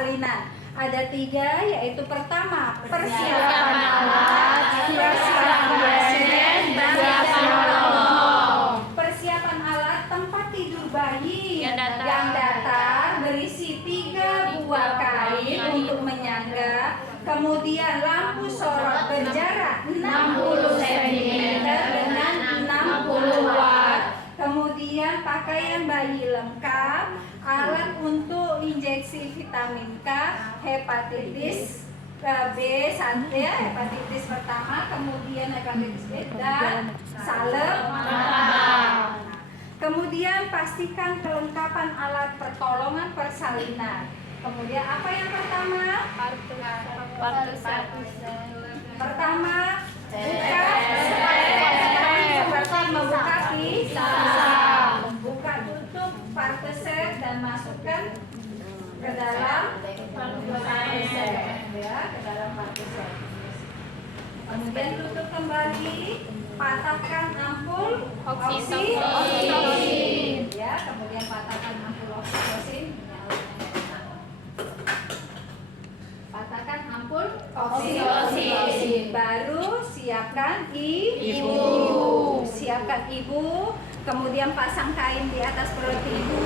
persalinan. Ada 3, yaitu pertama persiapan alat, persiapan pasien, dan persiapan alat tempat tidur bayi yang datar berisi 3 buah kain untuk menyangga, kemudian lampu sorot berjarak 60 cm dengan 60 watt, kemudian pakaian bayi lengkap, alat untuk injeksi vitamin K, hepatitis B, ya, hepatitis pertama, kemudian hepatitis B, dan salep mata. Kemudian pastikan kelengkapan alat pertolongan persalinan. Kemudian apa yang pertama? Pertama, buka seperti membuka pisang. Buka tutup parteset dan masukkan ke dalam parteset, ya, ke dalam parteset. Kemudian tutup kembali, patahkan ampul oksitosin, ya, kemudian patahkan ampul oksitosin. Patahkan ampul oksitosin. Baru siapkan ibu. Siapkan ibu. Kemudian pasang kain di atas perut ibu.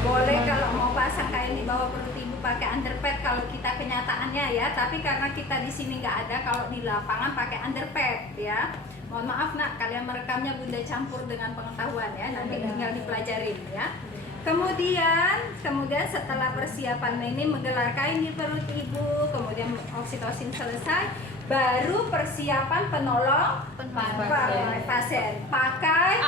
Boleh kalau mau pasang kain di bawah perut ibu pakai underpad kalau kita kenyataannya, ya. Tapi karena kita di sini nggak ada, kalau di lapangan pakai underpad, ya. Mohon maaf nak, kalian merekamnya Bunda campur dengan pengetahuan, ya. Nanti tinggal dipelajarin, ya. Kemudian setelah persiapan ini menggelar kain di perut ibu, kemudian oksitosin selesai, baru persiapan penolong pasien. Pakai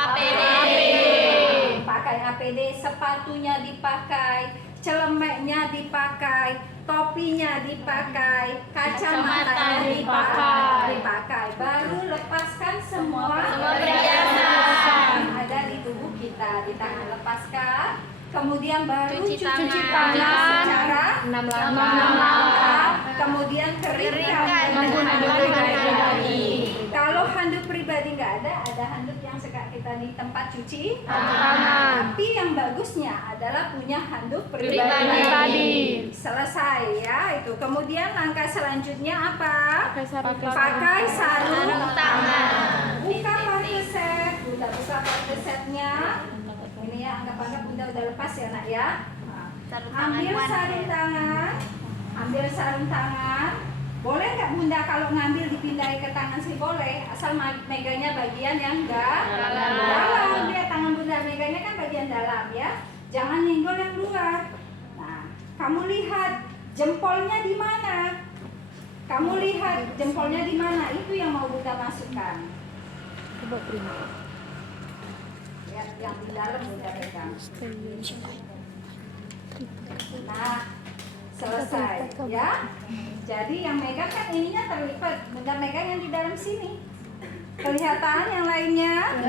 APD, sepatunya dipakai, celemeknya dipakai, topinya dipakai, kacamatanya dipakai. Baru lepaskan semua perhiasan yang ada di tubuh kita, di tangan lepaskan. Kemudian baru cuci tangan secara lama, kemudian keringkan dengan handuk pribadi. Kalau handuk pribadi nggak ada handuk yang suka kita di tempat cuci tangan. Tapi yang bagusnya adalah punya handuk pribadi. Selesai, ya, itu. Kemudian langkah selanjutnya apa? Pakai sarung tangan. Buka parteset, Bunda buka partesetnya. Ini, ya, anggap Bunda udah lepas, ya nak, ya. Ambil sarung tangan. Boleh nggak Bunda kalau ngambil dipindahin ke tangan sih, boleh, asal meganya bagian yang dalam. Dia tangan Bunda meganya kan bagian dalam, ya. Jangan nyenggol yang luar. Nah, kamu lihat jempolnya di mana? Itu yang mau Bunda masukkan. Coba print. Yang di dalam Bunda pegang. Nah, selesai, ya. Jadi yang megang kan ininya terlipat, Bunda megang yang di dalam sini. Kelihatan yang lainnya?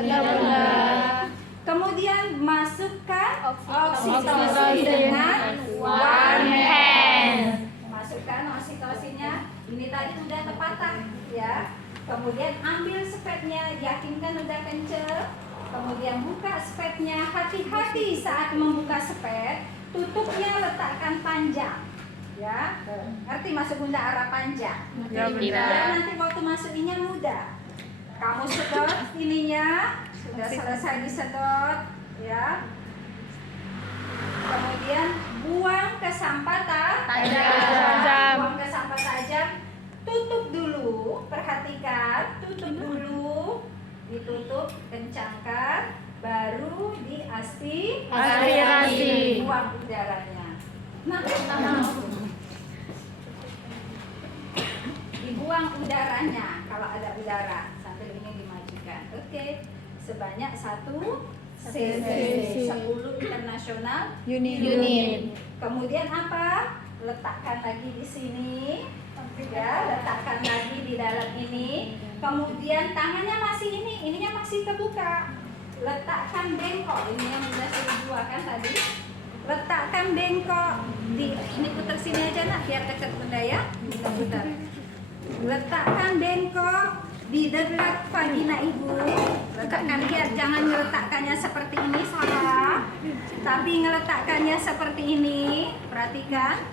Kemudian masukkan oksitosin dengan one hand. Masukkan oksitosinnya. Ini tadi udah terpatah, ya. Kemudian ambil spatnya, yakinkan udah kencel. Kemudian buka spatnya, hati-hati saat membuka spat, tutupnya letakkan panjang, ya. Ngerti maksud Bunda arah panjang? Ya, Bunda. Nanti waktu masukinnya mudah. Kamu sedot ininya, sudah selesai disedot, ya. Kemudian buang ke sampah tajam. Buang ke sampah tajam. Tutup dulu, perhatikan, tutup dulu. Ditutup, kencangkan, baru aspirasi, buang udaranya. Dibuang udaranya kalau ada udara, sambil ini dimajukan. Oke, sebanyak 1 cc, 10 internasional unit. Kemudian apa? Letakkan lagi di sini, ya, letakkan lagi di dalam ini. Kemudian tangannya masih ininya masih terbuka. Letakkan bengkok, ini yang sudah saya buahkan tadi. Letakkan bengkok ini putar sini aja nak, biar dekat Bunda, ya. Putar. Letakkan bengkok di dekat vagina ibu. Letakkan, lihat, jangan meletakkannya seperti ini, salah. Tapi ngeletakkannya seperti ini. Perhatikan.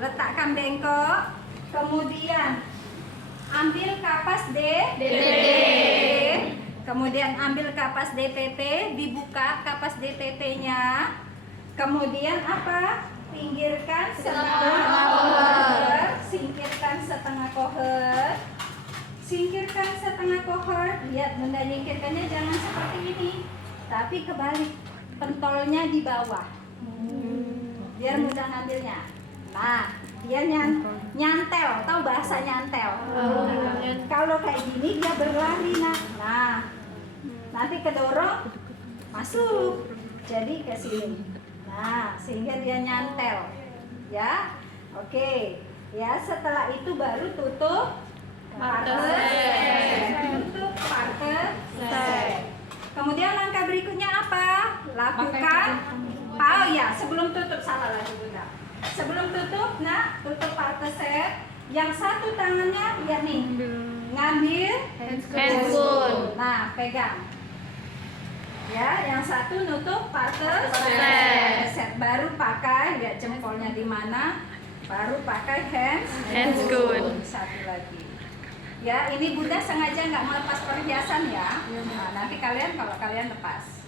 letakkan bengkok. Kemudian ambil kapas DTT. Kemudian ambil kapas DTT, dibuka kapas DTT-nya. Kemudian apa? Pinggirkan setengah kohor, singkirkan setengah kohor. Singkirkan setengah kohor. Lihat Bunda nyingkirkannya jangan seperti ini, tapi kebalik, pentolnya di bawah. Biar mudah ngambilnya. Nah, dia nyantel, tahu bahasa nyantel? Kalau kayak gini dia berlari, nah, nanti kedorong masuk, jadi ke sini. Nah, sehingga dia nyantel, ya. Oke, ya. Setelah itu baru tutup parteset. Tutup parteset. Kemudian langkah berikutnya apa? Lakukan. Oh ya, sebelum tutup salah lagi Bunda. Sebelum tutup, tutup parteset. Yang satu tangannya, lihat nih, ngambil handscoon. Nah, pegang. Ya, yang satu nutup parteset. Baru pakai, lihat jempolnya di mana. Baru pakai handscoon. Satu lagi. Ya, ini Bunda sengaja nggak melepas perhiasan ya. Nah, nanti kalau kalian lepas.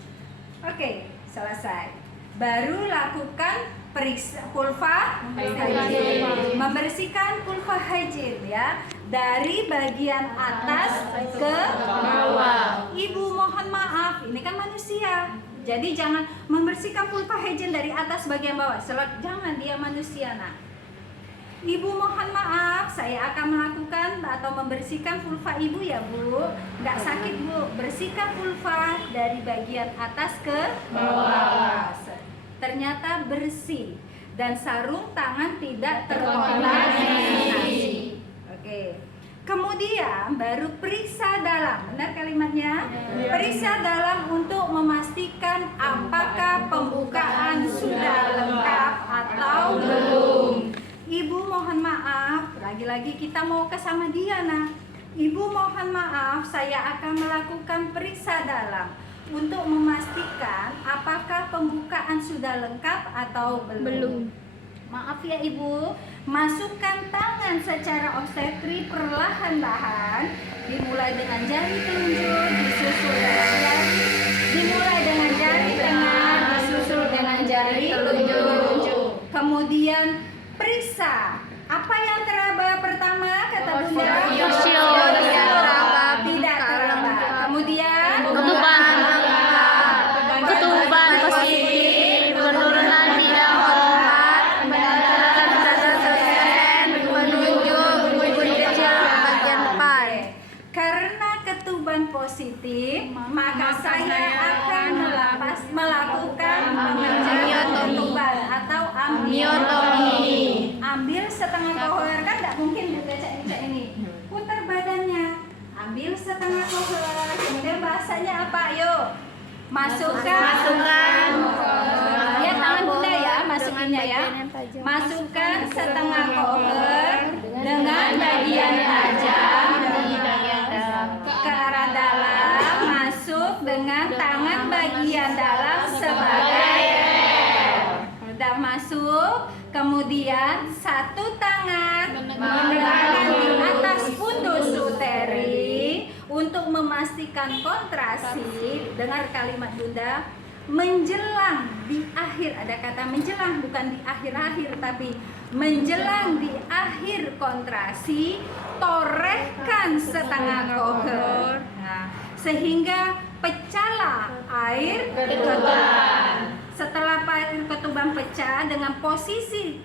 Oke, selesai. Baru lakukan periksa pulva hygiene. Membersihkan pulva hygiene ya, dari bagian atas ke bawah. Ibu mohon maaf, ini kan manusia. Jadi jangan membersihkan pulva hygiene dari atas bagian bawah. Jangan, dia manusia nak. Ibu mohon maaf, saya akan melakukan atau membersihkan vulva ibu ya Bu. Nggak sakit Bu, bersihkan vulva dari bagian atas ke bawah. Ternyata bersih dan sarung tangan tidak terkontaminasi. Oke. Kemudian baru periksa dalam, benar kalimatnya? Periksa dalam untuk memastikan apakah pembukaan sudah lengkap atau belum. Ibu mohon maaf, lagi-lagi kita mau ke sama dia nah. Ibu mohon maaf, saya akan melakukan periksa dalam untuk memastikan apakah pembukaan sudah lengkap atau belum. Maaf ya Ibu, masukkan tangan secara obstetri perlahan-lahan, dimulai dengan jari telunjuk, disusul dengan jari, dimulai dengan jari tengah, disusul dengan jari telunjuk. Kemudian periksa. Apa yang teraba pertama kata Bunda? Tidak teraba. Kemudian ketuban positif, penurunan tidak hormat, menandakan persen, menunjuk bunyi kecil bagian depan. Karena ketuban positif, maka saya akan melakukan pemecahan ketuban atau amniotomi. Ambil setengah kohor, kan nggak mungkin Bunda cek ini. Putar badannya, ambil setengah kohor. Kemudian bahasanya apa? Yuk, masukkan. Lihat tangan Bunda ya, masukinnya ya. Masukkan setengah kohor dengan bagian tajam ke arah dalam, masuk dengan tangan bagian dalam sebagai udah masuk. Kemudian satu tangan meletakkan di atas fundus uteri untuk memastikan kontrasi. Dengar kalimat Bunda, menjelang di akhir, ada kata menjelang, bukan di akhir-akhir, tapi menjelang di akhir kontrasi, torehkan setengah kohor, sehingga pecahlah air ketuban. Setelah air ketuban pecah dengan posisi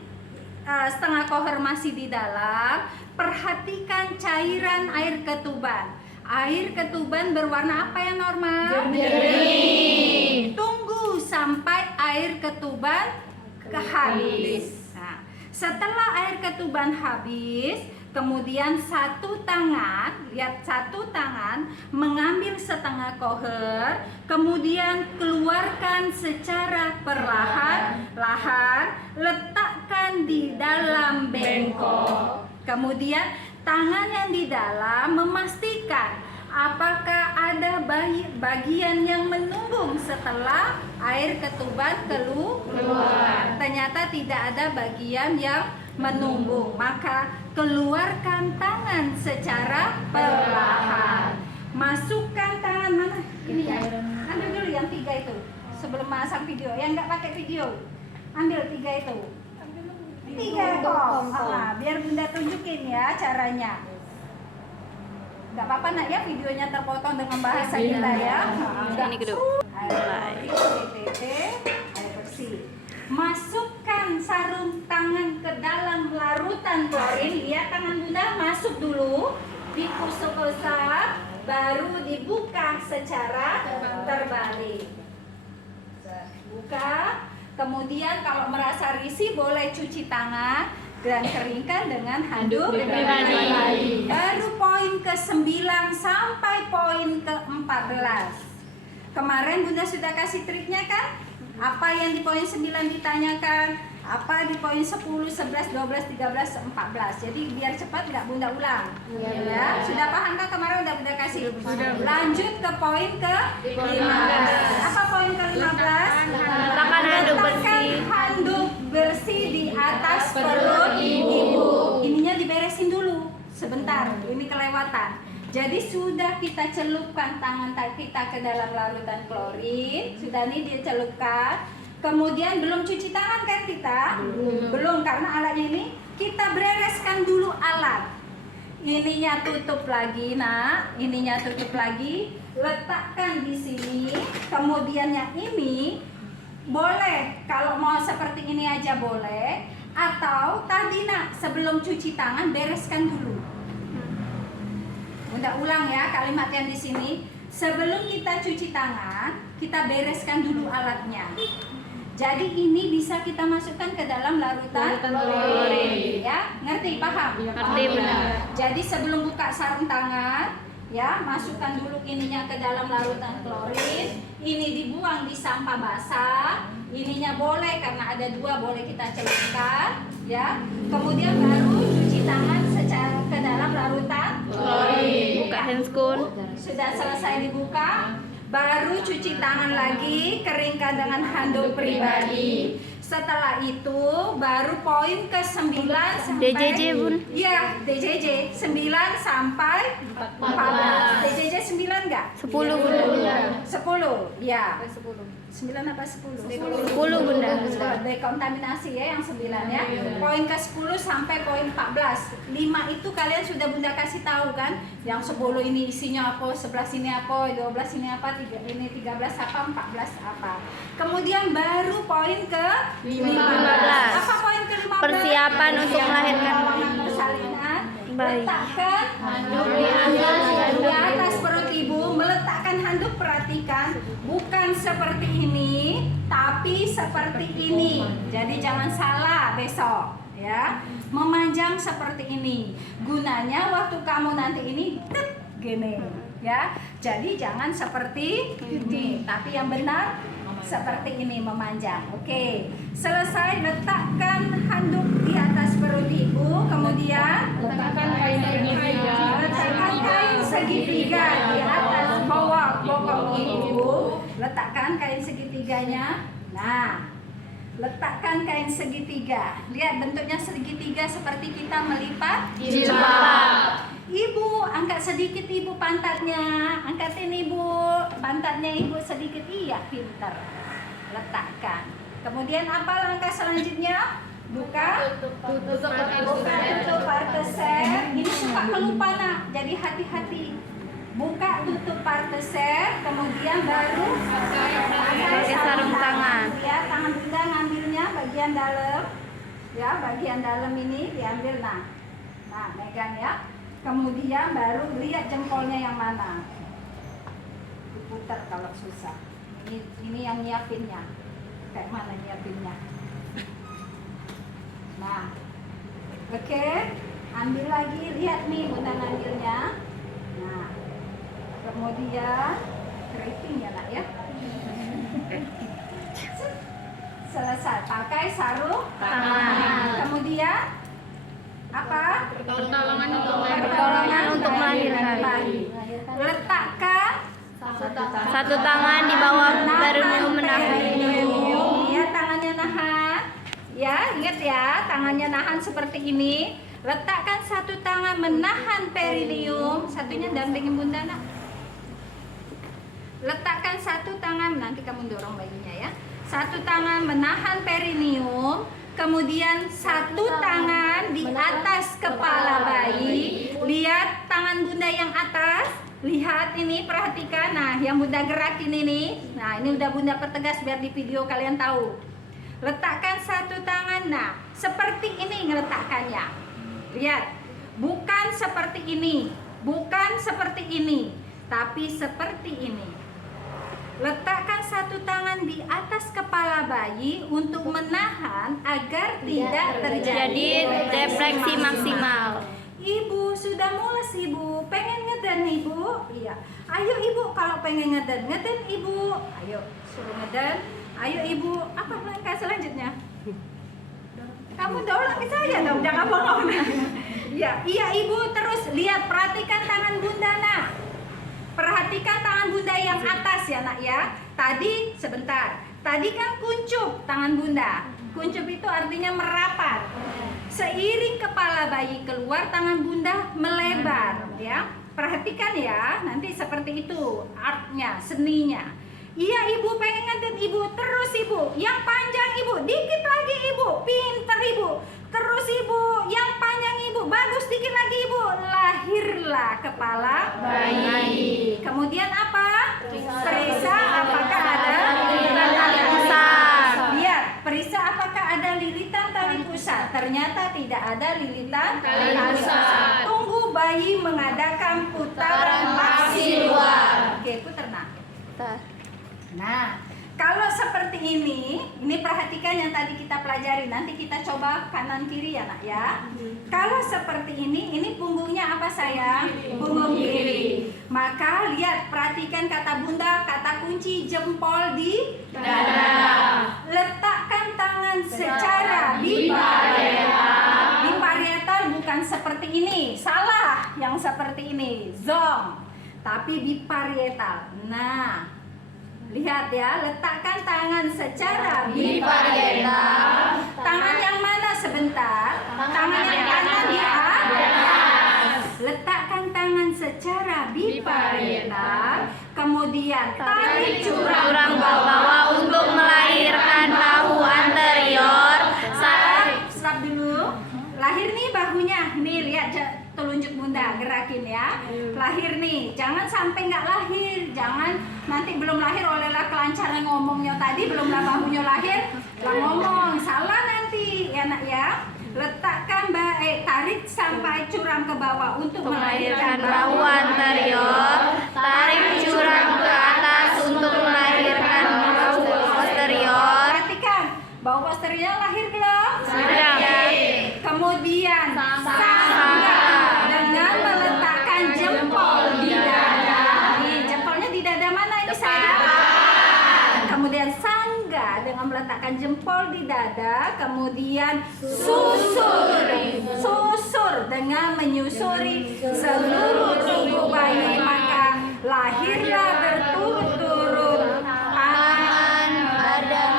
setengah kohor masih di dalam, perhatikan cairan air ketuban. Air ketuban berwarna apa yang normal? Jernih. Tunggu sampai air ketuban habis. Nah, setelah air ketuban habis, kemudian satu tangan, lihat satu tangan mengambil setengah kohor, kemudian keluarkan secara perlahan-lahan, letakkan di dalam bengkok. Kemudian tangan yang di dalam memastikan Apakah ada bagian yang menunggung setelah air ketuban keluar? Ternyata tidak ada bagian yang menunggung. Maka keluarkan tangan secara perlahan. Masukkan tangan mana? Ini ya. Ambil dulu yang 3 itu. Sebelum masang video. Yang nggak pakai video. Ambil 3 itu. 3 kok. Biar Bunda tunjukin ya caranya. Gak apa-apa nak ya, videonya terpotong dengan bahasa kita ya. Ini kedua. Air bersih. Masukkan sarung tangan ke dalam larutan klorin. Lihat tangan Bunda masuk dulu, diusap-usap, baru dibuka secara terbalik. Buka. Kemudian kalau merasa risih boleh cuci tangan dan keringkan dengan handuk pribadi. Baru poin ke-9 sampai poin ke-14. Kemarin Bunda sudah kasih triknya kan? Apa yang di poin 9 ditanyakan, apa di poin 10, 11, 12, 13, 14. Jadi biar cepat nggak Bunda ulang. Ya, sudah paham kan kemarin udah Bunda kasih? Lanjut ke poin ke-15. Apa poin ke-15? Letakkan handuk bersih. Handuk bersih di atas perut ibu. Ininya diberesin dulu sebentar, ini kelewatan. Jadi sudah kita celupkan tangan kita ke dalam larutan klorin, sudah nih dicelupkan. Kemudian belum cuci tangan kan kita? Belum, karena alatnya ini kita bereskan dulu alat. Ininya tutup lagi, nak. Ininya tutup lagi. Letakkan di sini. Kemudian yang ini boleh, kalau mau seperti ini aja boleh. Atau tadi nak, sebelum cuci tangan bereskan dulu. Bunda ulang ya kalimat yang di sini. Sebelum kita cuci tangan, kita bereskan dulu alatnya. Jadi ini bisa kita masukkan ke dalam larutan klorin. Ya, ngerti, paham? Ngerti, benar. Jadi sebelum buka sarung tangan, ya masukkan dulu ininya ke dalam larutan klorin. Ini dibuang di sampah basah. Ininya boleh karena ada 2 boleh kita celupkan. Ya, kemudian baru cuci tangan secara ke dalam larutan klorin. Buka handscoon. Sudah selesai dibuka, baru cuci tangan lagi, keringkan dengan handuk pribadi. Setelah itu baru poin ke-9 sampai DJJ, Bun. Iya, DJJ 9 sampai 14. DJJ 9 enggak? 10, Bunda. 10. Ya. 9 apa 10? 10, Bunda. Dekontaminasi ya yang 9 ya. Poin ke-10 sampai poin 14. 5 itu kalian sudah Bunda kasih tahu kan? Yang 10 ini isinya apa, 11 ini apa, 12 ini apa, 3 ini 13 apa, 14 apa. Kemudian baru poin ke 15. Apa poin ke-15? Persiapan untuk melahirkan persalinan. bayi. Letakkan handuk di atas perut ibu. Meletakkan handuk, perhatikan, bukan seperti ini, tapi seperti ini. Jadi jangan salah besok, ya. Memanjang seperti ini. Gunanya waktu kamu nanti ini gini, ya. Jadi jangan seperti ini, tapi yang benar seperti ini, memanjang. Oke, selesai. Letakkan handuk di atas perut ibu, kemudian letakkan kain segitiga di atas bawah bokong ibu. Letakkan kain segitiganya. Nah, letakkan kain segitiga. Lihat bentuknya segitiga seperti kita melipat Jilbab. Ibu, angkat sedikit ibu pantatnya. Angkatin ibu pantatnya ibu sedikit. Iya, pintar. Letakkan. Kemudian apa langkah selanjutnya? Buka. Tutup parteser. Ini suka kelupa nak, jadi hati-hati. Buka, tutup parteser. Kemudian baru pakai sarung tangan. Ya, tangan Bunda ngambilnya bagian dalam. Ya, bagian dalam ini diambil. Nah, megang ya. Kemudian baru lihat jempolnya yang mana. Diputar kalau susah. Ini yang nyiapinnya. Kayak mana nyiapinnya? Nah, oke. Ambil lagi, lihat nih Bunda ngambilnya. Nah, kemudian keriting ya nak ya. Selesai, pakai sarung tangan. Kemudian apa? Pertolongan untuk melahirkan bayi. Letak Satu tangan di bawah perineum menahan. perineum. Ya, tangannya nahan. Ya, ingat ya, tangannya nahan seperti ini. Letakkan satu tangan menahan perineum, satunya dampingin Bunda nak. Letakkan satu tangan, nanti kamu dorong bayinya ya. Satu tangan menahan perineum, kemudian satu tangan di atas kepala bayi. Lihat tangan Bunda yang atas. Lihat ini, perhatikan. Nah, yang Bunda gerakin ini. Nah, ini udah Bunda pertegas biar di video kalian tahu. Letakkan satu tangan. Nah, seperti ini ngeletakkannya. Lihat, bukan seperti ini, bukan seperti ini, tapi seperti ini. Letakkan satu tangan di atas kepala bayi untuk menahan agar tidak terjadi Defleksi maksimal. Ibu sudah mules ibu, pengen ngeden ibu? Iya. Ayo ibu, kalau pengen ngeden ibu. Ayo, suruh ngeden. Ayo ibu, apa langkah selanjutnya? Kamu dorong ke saya dong, jangan bohong. Iya, iya ibu, terus lihat, perhatikan tangan Bunda nak. Perhatikan tangan Bunda yang atas ya nak ya. Tadi sebentar, tadi kan kuncup tangan Bunda. Kuncup itu artinya merapat. Seiring kepala bayi keluar, tangan Bunda melebar ya. Perhatikan ya, nanti seperti itu artnya, seninya. Iya ibu, pengen ngeden ibu, terus ibu, yang panjang ibu, dikit lagi ibu, pinter ibu, terus ibu, yang panjang ibu, bagus, dikit lagi ibu. Lahirlah kepala bayi. Kemudian apa? Periksa apakah ada lilitan pusat. Lihat, periksa apakah ada lilitan tali pusat. Ternyata tidak ada lilitan tali pusat. Tunggu bayi mengadakan putaran maksiluar. Oke, putar nak. Nah, kalau seperti ini perhatikan yang tadi kita pelajari. Nanti kita coba kanan kiri ya nak ya. Kalau seperti ini punggungnya apa sayang? Punggung kiri. Maka lihat, perhatikan kata Bunda, kata kunci jempol di dada. Letakkan tangan secara biparietal. Biparietal bukan seperti ini, salah. Yang seperti ini, zong. Tapi biparietal. Nah, lihat ya, letakkan tangan secara biparietal. Tangan yang mana sebentar? Tangan yang kanan di atas. Letakkan tangan secara biparietal. Kemudian tarik jurang ke bawah untuk melahirkan bahu anterior. Stop dulu. Lahir nih bahunya. Nih lihat telunjuk Bunda, gerakin ya. Lahir nih, jangan sampai nggak lahir. Jangan nanti belum lahir olehlah kelancaran ngomongnya tadi, belumlah bahunya lahir lah ngomong salah nanti ya nak ya. Letakkan tarik sampai curam ke bawah untuk melahirkan Bahu anterior. Tarik curam ke atas untuk melahirkan bahu posterior. Perhatikan, bahu posterior lahir belum? Sudah. Kemudian sangga dengan meletakkan jempol di dada. Nih, jempolnya di dada mana ini sayang? Kemudian sangga dengan meletakkan jempol di dada. Kemudian susur dengan menyusuri seluruh tubuh bayi. Maka lahirlah berturut-turut tangan, badan.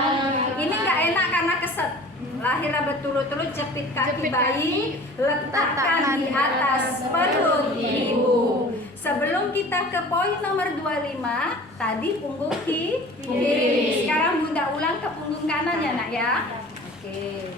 Ini nggak enak karena keset. Lahirlah berturut-turut, jepit kaki bayi, letakkan di atas perut ibu. Sebelum kita ke poin nomor 25, tadi punggung kiri. Sekarang Bunda ulang ke punggung kanan ya nak ya. Oke.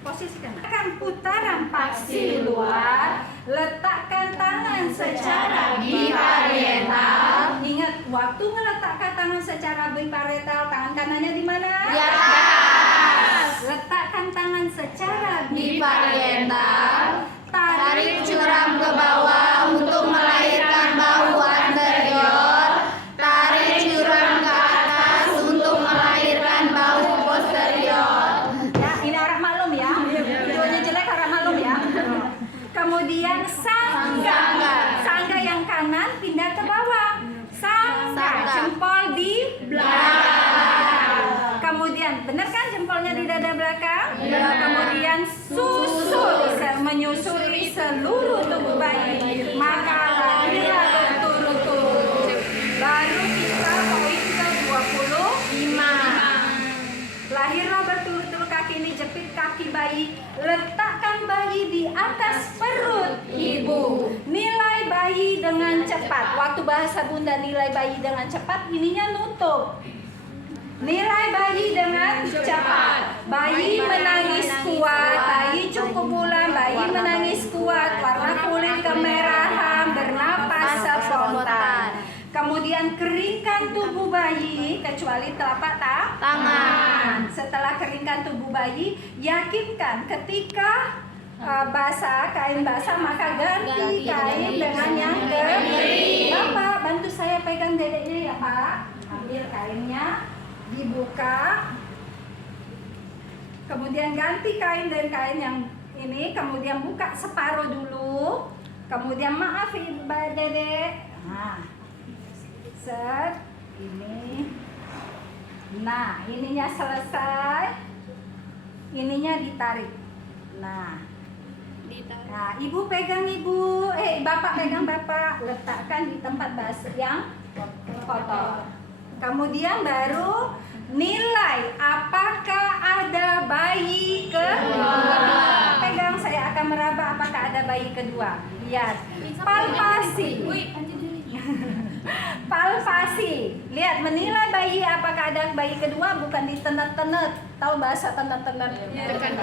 Posisikan. Letakkan putaran paksi luar. Letakkan tangan secara biparietal. Ingat, waktu meletakkan tangan secara biparietal, tangan kanannya di mana? Di atas. Letakkan tangan secara biparietal. Tarik Curam ke bawah untuk melahirkan bahu anterior. Tarik curam ke atas untuk melahirkan bahu posterior. Ya, ini arah maklum ya. Videonya jelek, arah maklum ya. Kemudian sangga. Sangga yang kanan pindah ke bawah. Sangga, jempol di belakang. Kemudian, benar kan jempolnya di dada belakang? Kemudian menyusuri seluruh tubuh bayi. Maka lahirlah berturut-turut kaki bayi, letakkan bayi di atas perut ibu. Nilai bayi dengan cepat. Waktu bahasa Bunda nilai bayi dengan cepat, ininya nutup. Nilai bayi dengan cepat. Bayi menangis kuat, bayi cukup bulan, bayi menangis kuat, warna kulit kemerahan, bernapas spontan. Kemudian keringkan tubuh bayi kecuali telapak tangan. Setelah keringkan tubuh bayi, yakinkan ketika basah, kain basah, maka ganti kain dengan yang kering. Bapak bantu saya pegang dedeknya ya Pak. Ambil kainnya, dibuka, kemudian ganti kain dan kain yang ini, kemudian buka separuh dulu, kemudian maaf ibu dedek. Nah, set ini. Nah, ininya selesai, ininya ditarik. Nah, ibu pegang ibu, bapak pegang bapak, letakkan di tempat basah yang kotor. Kemudian baru nilai apakah ada bayi kedua. Pegang, saya akan meraba apakah ada bayi kedua. Lihat, palpasi. Palpasi. Lihat, menilai bayi apakah ada bayi kedua bukan di tenet-tenet. Tahu bahasa tenet-tenet?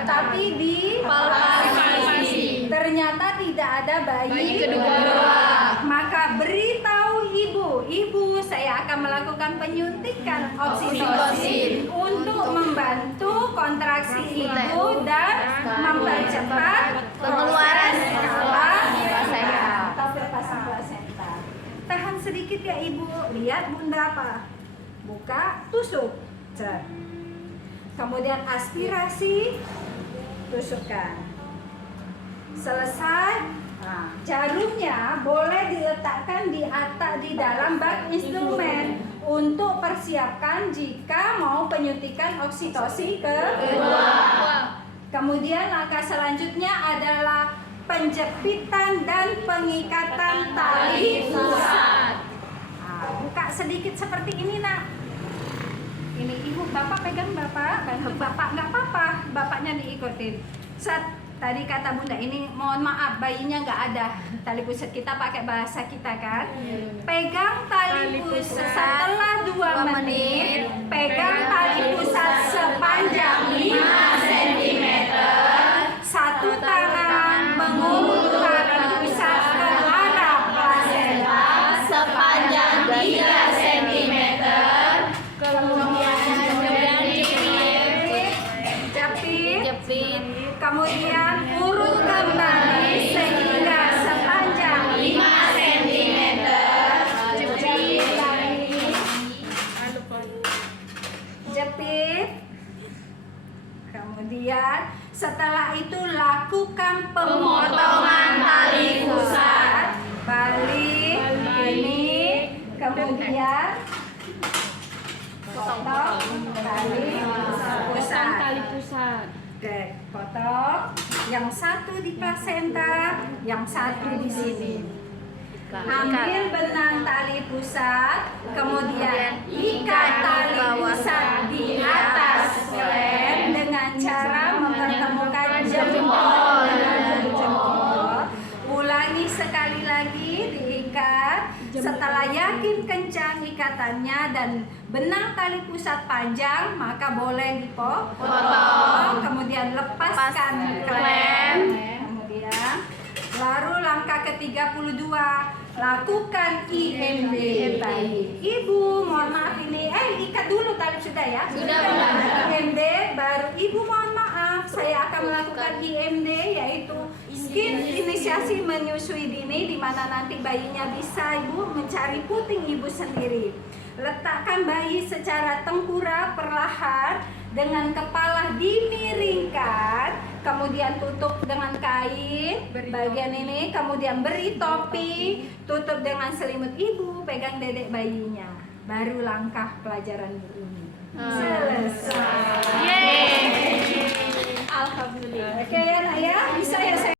Tapi di palpasi. Ternyata tidak ada bayi kedua. Maka beritahu ibu, saya akan melakukan penyuntikan oksitosin untuk membantu kontraksi ibu dan mempercepat pengeluaran plasenta atau pelepasan plasenta. Tahan sedikit ya ibu, lihat Bunda apa? Buka, tusuk. Kemudian aspirasi, tusukkan. Selesai. Nah, jarumnya boleh diletakkan di dalam bak instrumen untuk persiapkan jika mau penyuntikan oksitosin kedua. Kemudian langkah selanjutnya adalah penjepitan dan pengikatan tali pusat. Nah, buka sedikit seperti ini nak. Ini ibu, bapak pegang bapak, bantu bapak, nggak apa-apa, bapaknya diikutin. Tadi kata Bunda, ini mohon maaf bayinya nggak ada tali pusat, kita pakai bahasa kita kan. Pegang tali pusat setelah 2 menit, pegang tali pusat sepanjang 5 cm. Satu tangan mengurut tali pusat ke arah plasenta sepanjang 3 cm. Kemudian jepit. Kemudian urut kembali sehingga sepanjang 5 cm. Jepit. Kemudian setelah itu lakukan pemotongan tali pusat. Balik ini, kemudian potong tali pusat. Oke, potong. Yang satu di plasenta, yang satu di sini. Ambil benang tali pusat, kemudian ikat tali pusat di atas lem dengan cara mempertemukan jempol dengan jempol. Ulangi sekali lagi, diikat. Setelah yakin kencang ikatannya dan benang tali pusat panjang, maka boleh dipotong. Kemudian lepaskan klem. Kemudian baru langkah ke-32, lakukan IMD bayi. Ibu, mohon maaf ini, ikat dulu tali sudah ya. Sudah. IMD baru ibu mohon maaf, saya akan melakukan IMD yaitu skin inisiasi menyusui dini, di mana nanti bayinya bisa ibu mencari puting ibu sendiri. Letakkan bayi secara tengkurap perlahan dengan kepala dimiringkan, kemudian tutup dengan kain bagian ini, kemudian beri topi, tutup dengan selimut ibu, pegang dedek bayinya. Baru langkah pelajaran ini selesai. Yeay. Alhamdulillah. Oke ya, bisa ya saya